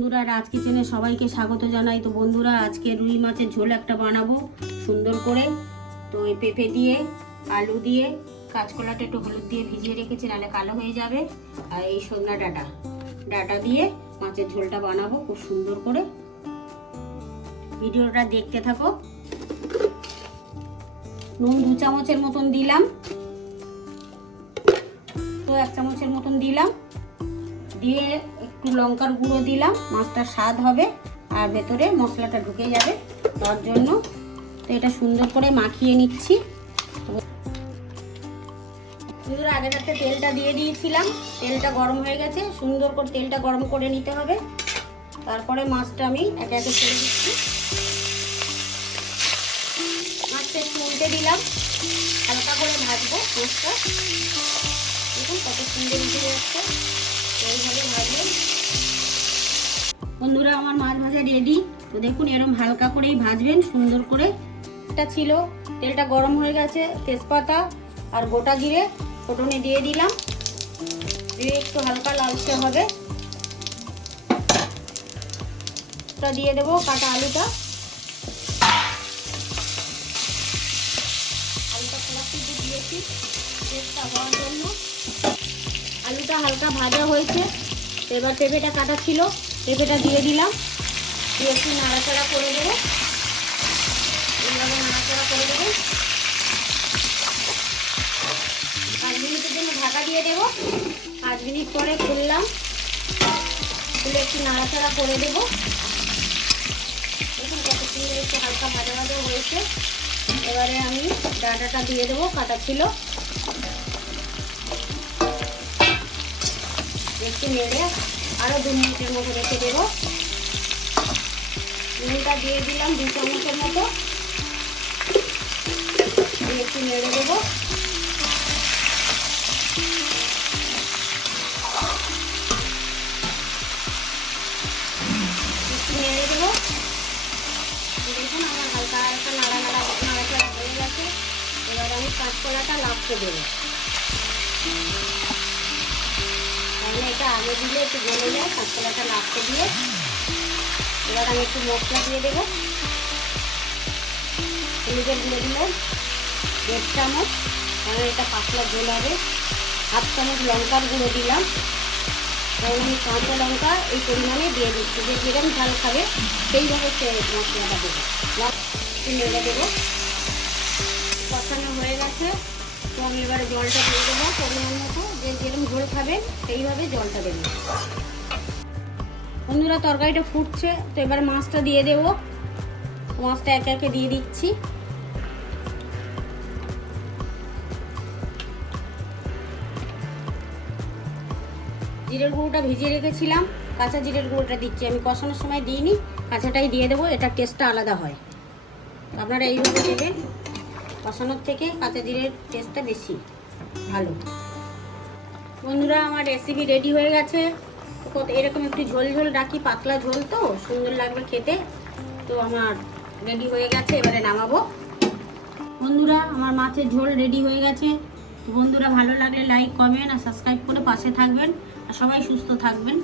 বন্ধুরা রাজ কিচেনে সবাইকে স্বাগত জানাই। তো বন্ধুরা আজকে রুই মাছের ঝোল একটা বানাবো সুন্দর করে। তো এই পেঁপে দিয়ে, আলু দিয়ে, কাঁচকলাটা একটু হলুদ দিয়ে ভিজিয়ে রেখেছি, নাহলে কালো হয়ে যাবে। আর এই সজনা ডাটা দিয়ে মাছের ঝোলটা বানাবো খুব সুন্দর করে। ভিডিওটা দেখতে থাকো। নুন 2 চামচের মতন দিলাম, তো 1 চামচের মতন দিলাম, দিয়ে একটু লঙ্কার গুঁড়ো দিলাম, মাছটার স্বাদ হবে আর ভেতরে মশলাটা ঢুকে যাবে তার জন্য। তো এটা সুন্দর করে মাখিয়ে নিচ্ছি। আগে রাতে তেলটা দিয়ে দিয়েছিলাম, তেলটা গরম হয়ে গেছে। সুন্দর করে তেলটা গরম করে নিতে হবে। তারপরে মাছটা আমি একে একে ছেড়ে দিচ্ছি। মাছটা একটু উল্টে দিলাম, হালকা করে ভাজবো মাছটা। দেখুন কত সুন্দর উঠে যাচ্ছে, এইভাবে ভাজবেন। বন্ধুরা আমার মাছ ভাজা রেডি। তো দেখুন এরকম হালকা করেই ভাজবেন সুন্দর করে। এটা ছিল, তেলটা গরম হয়ে গেছে। তেজপাতা আর গোটা জিরে ফোড়নে দিয়ে দিলাম, দিয়ে একটু হালকা লালচে হবে। এটা দিয়ে দেবো কাটা আলুটা, আলুটা খোলা সিদ্ধ দিয়েছি টেস্টটা হওয়ার জন্য। আলুটা হালকা ভাজা হয়েছে। এবার পেঁপেটা কাটা ছিল, পেঁপেটা দিয়ে দিলাম, দিয়ে একটু নাড়াচাড়া করে দেবো। এইভাবে নাড়াচাড়া করে দেবো। 5 মিনিটের জন্য ঢাকা দিয়ে দেবো। 5 মিনিট পরে খুললাম, খুলে একটু নাড়াচাড়া করে দেবো। দেখুন কত সুন্দর একটু হালকা ভাজা ভাজা হয়েছে। এবারে আমি ডাঁটাটা দিয়ে দেবো, কাটা ছিল। একটু নেড়ে আরও 2 মিনিটের মতো রেখে দেবো। নুনটা দিয়ে দিলাম 2 চামচের মতো, একটু নেড়ে দেবো। একটু নেড়ে দেবো। দেখুন আমার হালকা হালকা নাড়াচাড়া হয়ে গেছে। এবার আমি কাঁচকলাটা লাফতে দেবো, তাহলে এটা আগে দিলে একটু গলে যায়। কাঁচকলাটা লাফতে দিয়ে এবার আমি একটু মশলা দিয়ে দেবো। হলুদের গুঁড়ো দিলাম 1.5 চামচ, কারণ এটা পাতলা ঝোল হবে। 1/2 চামচ লঙ্কার গুঁড়ো দিলাম, কারণ আমি কাঁচা লঙ্কা এই পরিমাণে দিয়ে দিচ্ছি। যে যেরকম ঝাল খাবে সেইভাবে সে মশলাটা দেবো। একটু নেড়ে দেবো। কষানো হয়ে গেছে। তো আমি এবারে জলটা দিয়ে দেবো পরিমাণ মতো। যে যেরকম ঝোল খাবেন সেইভাবে জলটা দেবেন। বন্ধুরা তরকারিটা ফুটছে, তো এবার মাছটা দিয়ে দেবো। মাছটা একে একে দিয়ে দিচ্ছি। জিরের গুঁড়োটা ভিজিয়ে রেখেছিলাম, কাঁচা জিরের গুঁড়োটা দিচ্ছি। আমি কষানোর সময় দিইনি, কাঁচাটাই দিয়ে দেবো। এটা টেস্টটা আলাদা হয়, আপনারা এইভাবে দেবেন। কষানোর থেকে কাঁচা জিরের টেস্টটা বেশি ভালো। বন্ধুরা আমার রেসিপি রেডি হয়ে গেছে। এরকম একটু ঝোল ঝোল রাখি, পাতলা ঝোল তো সুন্দর লাগবে খেতে। তো আমার রেডি হয়ে গেছে, এবারে নামাবো। বন্ধুরা আমার মাছের ঝোল রেডি হয়ে গেছে। তো বন্ধুরা ভালো লাগলে লাইক, কমেন্ট আর সাবস্ক্রাইব করে পাশে থাকবেন। আর সবাই সুস্থ থাকবেন।